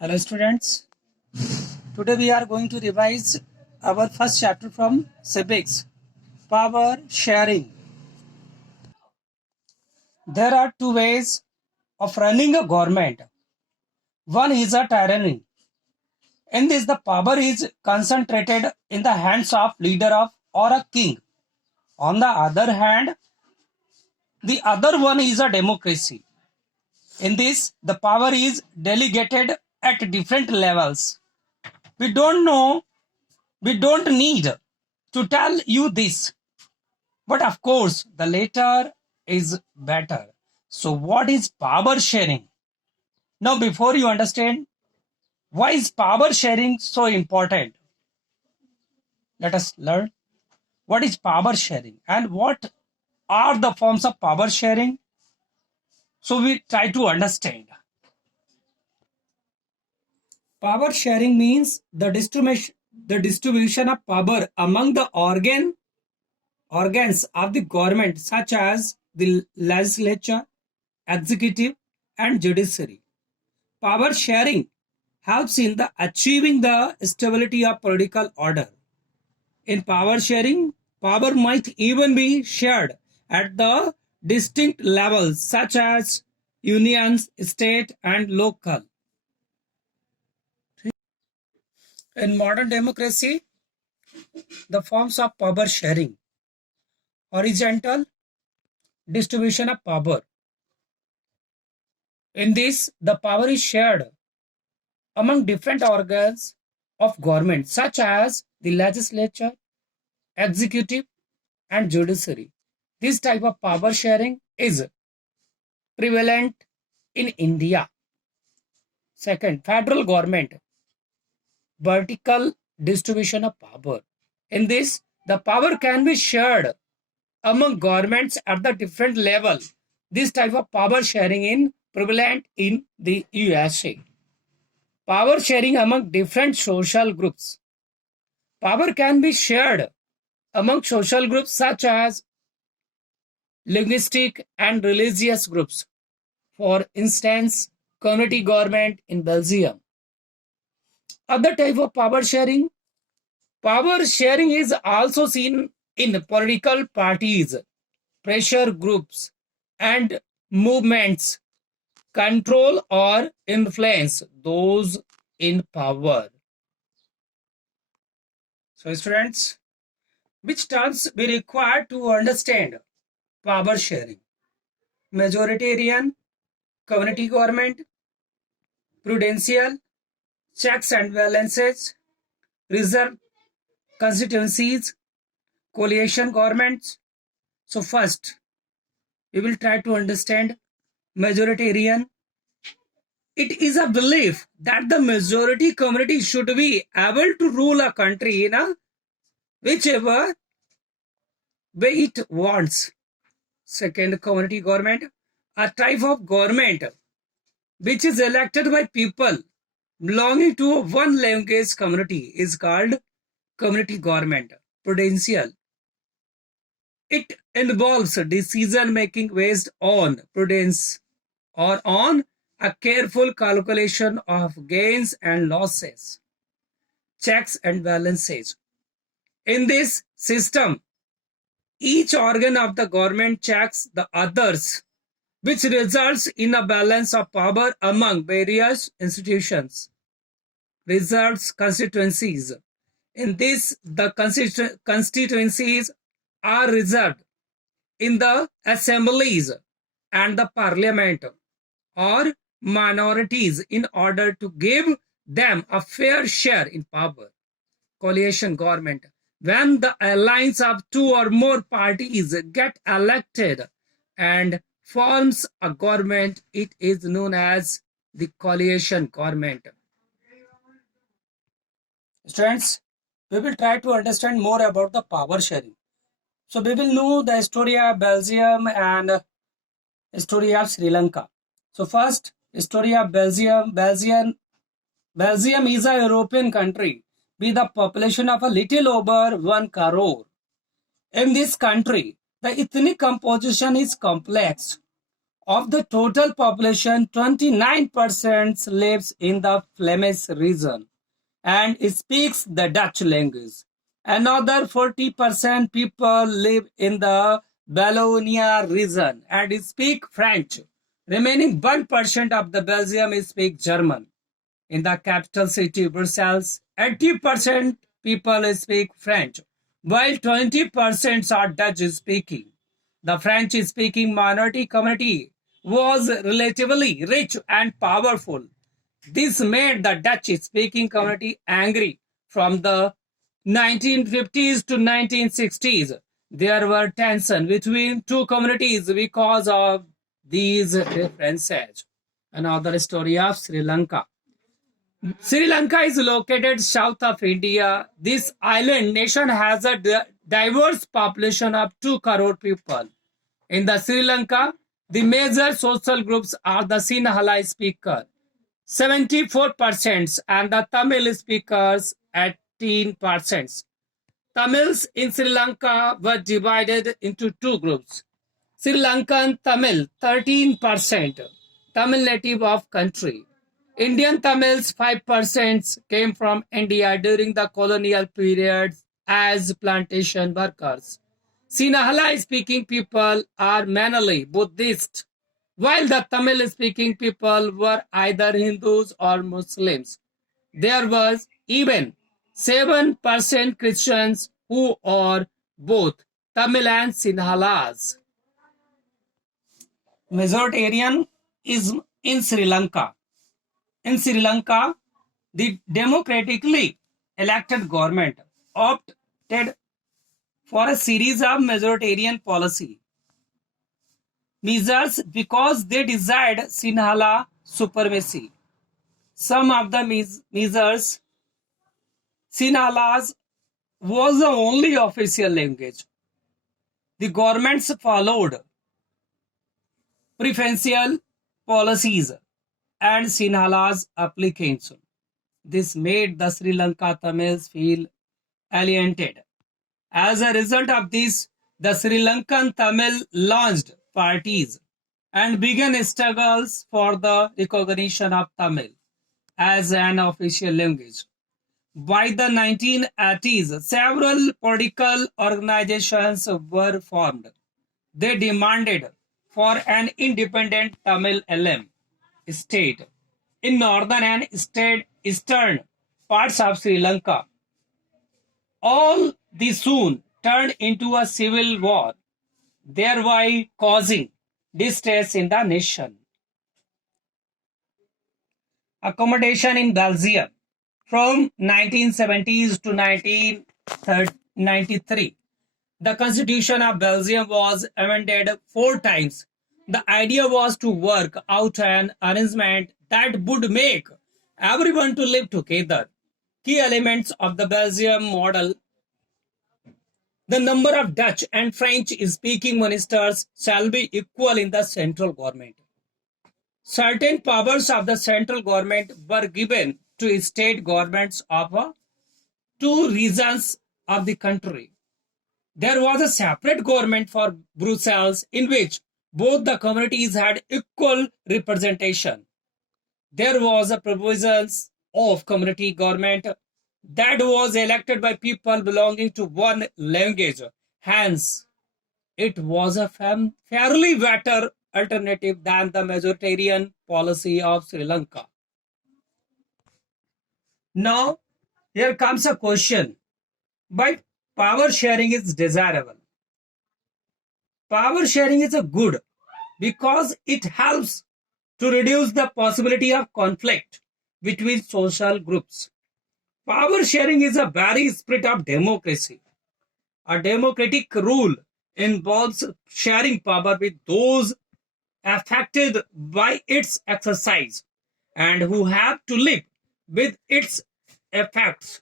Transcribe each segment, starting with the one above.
Hello students, today we are going to revise our first chapter from civics, power sharing. There are two ways of running a government. One is a tyranny. In this the power is concentrated in the hands of leader of or a king. On the other hand, the other one is a democracy. In this the power is delegated at different levels. We don't know, we don't need to tell you this. But of course, the latter is better. So, what is power sharing? Now, before you understand why is power sharing so important, let us learn what is power sharing and what are the forms of power sharing. So, we try to understand. Power sharing means the distribution of power among the organs of the government, such as the legislature, executive, and judiciary. Power sharing helps in the achieving the stability of political order. In power sharing, power might even be shared at the distinct levels such as unions, state, and local. In modern democracy, the forms of power sharing: horizontal distribution of power. In this, the power is shared among different organs of government such as the legislature, executive, and judiciary. This type of power sharing is prevalent in India. Second, federal government, vertical distribution of power. In this, the power can be shared among governments at the different level. This type of power sharing is prevalent in the USA. Power sharing among different social groups. Power can be shared among social groups such as linguistic and religious groups. For instance, community government in Belgium. Other type of power sharing. Power sharing is also seen in political parties, pressure groups, and movements. Control or influence those in power. So students, which terms we require to understand power sharing? Majoritarian, community government, prudential, checks and balances, reserve constituencies, coalition governments. So first, we will try to understand majoritarian. It is a belief that the majority community should be able to rule a country in a whichever way it wants. Second, community government, a type of government which is elected by people belonging to one language community is called community government. Prudential. It involves decision making based on prudence or on a careful calculation of gains and losses, checks and balances. In this system, each organ of the government checks the others, which results in a balance of power among various institutions. Results constituencies. In this, the constituencies are reserved in the assemblies and the parliament or minorities in order to give them a fair share in power. Coalition government. When the alliance of two or more parties get elected and forms a government, it is known as the coalition government. Students, we will try to understand more about the power sharing. So we will know the story of Belgium and story of Sri Lanka. So first, story of Belgium. Belgium is a European country with a population of a little over 1 crore. In this country, the ethnic composition is complex. Of the total population, 29% lives in the Flemish region and speaks the Dutch language. Another 40% people live in the Wallonia region and speak French. Remaining 1% of the Belgium speak German. In the capital city Brussels, 80% people speak French, while 20% are Dutch speaking. The French speaking minority community was relatively rich and powerful. This made the Dutch speaking community angry from the 1950s to 1960s. There were tensions between two communities because of these differences. Another story of Sri Lanka. Sri Lanka is located south of India. This island nation has a diverse population of 2 crore people. In the Sri Lanka, the major social groups are the Sinhala speaker, 74%, and the Tamil speakers, 18%. Tamils in Sri Lanka were divided into two groups. Sri Lankan Tamil, 13%, Tamil native of country. Indian Tamils, 5%, came from India during the colonial period as plantation workers. Sinhala speaking people are mainly Buddhist, while the Tamil speaking people were either Hindus or Muslims. There was even 7% Christians who are both Tamil and Sinhalas. Majoritarianism in Sri Lanka. In Sri Lanka, the democratically elected government opted for a series of majoritarian policy measures because they desired Sinhala supremacy. Some of the measures, Sinhalas was the only official language. The governments followed preferential policies and Sinhala's application. This made the Sri Lanka Tamils feel alienated. As a result of this, the Sri Lankan Tamil launched parties and began struggles for the recognition of Tamil as an official language. By the 1980s, several political organizations were formed. They demanded for an independent Tamil LM state in northern and eastern parts of Sri Lanka. All this soon turned into a civil war, thereby causing distress in the nation. Accommodation in Belgium from 1970s to 1993. The Constitution of Belgium was amended 4 times. The idea was to work out an arrangement that would make everyone to live together. Key elements of the Belgium model: the number of Dutch and French speaking ministers shall be equal in the central government. Certain powers of the central government were given to state governments of 2 regions of the country. There was a separate government for Brussels in which both the communities had equal representation. There was a provision of community government that was elected by people belonging to one language. Hence, it was a fairly better alternative than the majoritarian policy of Sri Lanka. Now, here comes a question: why power sharing is desirable? Power sharing is a good because it helps to reduce the possibility of conflict between social groups. Power sharing is a very spirit of democracy. A democratic rule involves sharing power with those affected by its exercise and who have to live with its effects.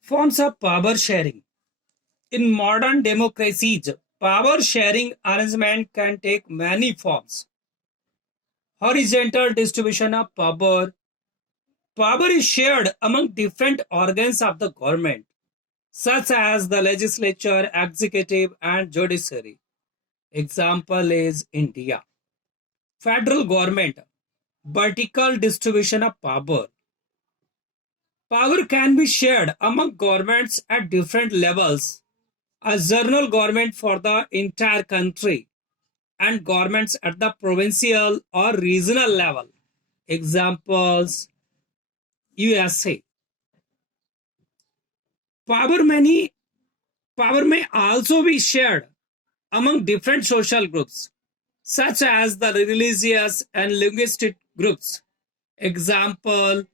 Forms of power sharing. In modern democracies, power sharing arrangement can take many forms. Horizontal distribution of power. Power is shared among different organs of the government, such as the legislature, executive, and judiciary. Example is India. Federal government, vertical distribution of power. Power can be shared among governments at different levels. A general government for the entire country and governments at the provincial or regional level. Examples USA. Power, many, power may also be shared among different social groups, such as the religious and linguistic groups. Example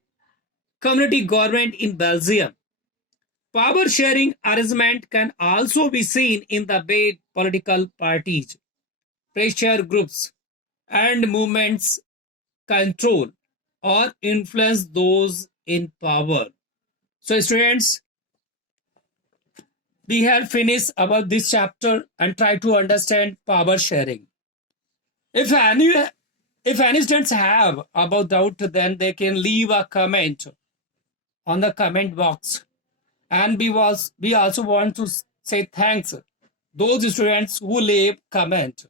community government in Belgium. Power sharing arrangement can also be seen in the way political parties, pressure groups, and movements control or influence those in power. So, students, we have finished about this chapter and try to understand power sharing. If any students have about doubt, then they can leave a comment on the comment box. And we also want to say thanks those students who leave comment.